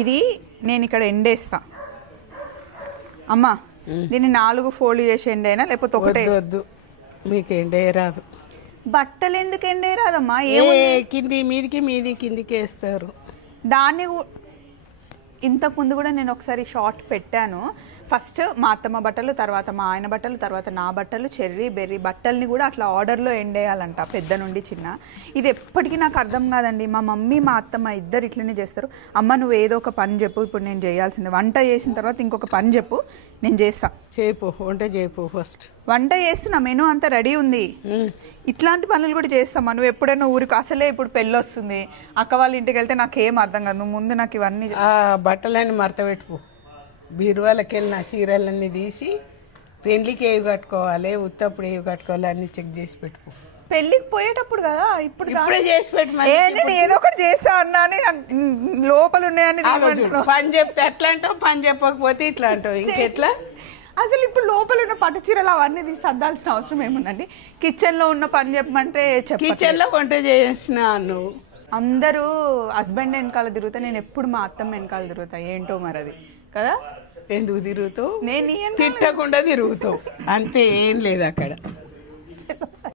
ఇది నేను ఇక్కడ ఎండేస్తా అమ్మా. దీన్ని 4 ఫోల్డ్ చేసి ఎండైనా లేకపోతే ఒకటే? వద్దు, మీకు ఎండే రాదు. బట్టలు ఎందుకు ఎండే రాదమ్మా? కింది మీది కిందికి వేస్తారు దాన్ని. ఇంతకు ముందు కూడా నేను ఒకసారి షార్ట్ పెట్టాను. ఫస్ట్ మా అత్తమ్మ బట్టలు, తర్వాత మా ఆయన బట్టలు, తర్వాత నా బట్టలు, చెర్రీ బెర్రీ బట్టల్ని కూడా అట్లా ఆర్డర్లో ఎండేయాలంట, పెద్ద నుండి చిన్న. ఇది ఎప్పటికీ నాకు అర్థం కాదండి. మా మమ్మీ మా అత్తమ్మ ఇద్దరు ఇట్లనే చేస్తారు. అమ్మ నువ్వు ఏదో ఒక పని చెప్పు, ఇప్పుడు నేను చేయాల్సింది వంట చేసిన తర్వాత ఇంకొక పని చెప్పు, నేను చేస్తా. చేపు వంట చేపు. ఫస్ట్ వంట చేస్తున్నా, మెనూ అంతా రెడీ ఉంది. ఇట్లాంటి పనులు కూడా చేస్తామా? నువ్వు ఎప్పుడైనా ఊరికి, అసలే ఇప్పుడు పెళ్ళి వస్తుంది, అక్క వాళ్ళ ఇంటికి వెళ్తే నాకేం అర్థం కాదు. నువ్వు ముందు నాకు ఇవన్నీ బట్టలన్నీ మడత పెట్టుకో. బీరువాలకి వెళ్ళిన చీరలన్నీ తీసి పెళ్లికి ఏవి కట్టుకోవాలి, ఉత్తప్పుడు ఏవి కట్టుకోవాలి అన్ని చెక్ చేసి పెట్టుకో. పెళ్లికి పోయేటప్పుడు కదా, ఇప్పుడే చేసి పెట్టు. నేను ఏదో ఒకటి చేస్తా అన్నా లోపల ఉన్నాయని పని చెప్తే అట్లా అంటావు, పని చెప్పకపోతే ఇట్లా అంటావు. ఇంకెట్లా? అసలు ఇప్పుడు లోపల ఉన్న పట్టు చీరలు అవన్నీ తీసి సర్దాల్సిన అవసరం ఏముందండి? కిచెన్ లో ఉన్న పని చెప్పమంటే కిచెన్ లో వంట చేసిన నువ్వు. అందరూ హస్బెండ్ వెనకాల తిరుగుతా, నేను ఎప్పుడు మా అత్తమ్మ వెనకాల తిరుగుతా. ఏంటో మరి అది కదా. ఎందుకు తిరుగుతావు? నేను తిట్టకుండా తిరుగుతావు అంతే, ఏం లేదు అక్కడ.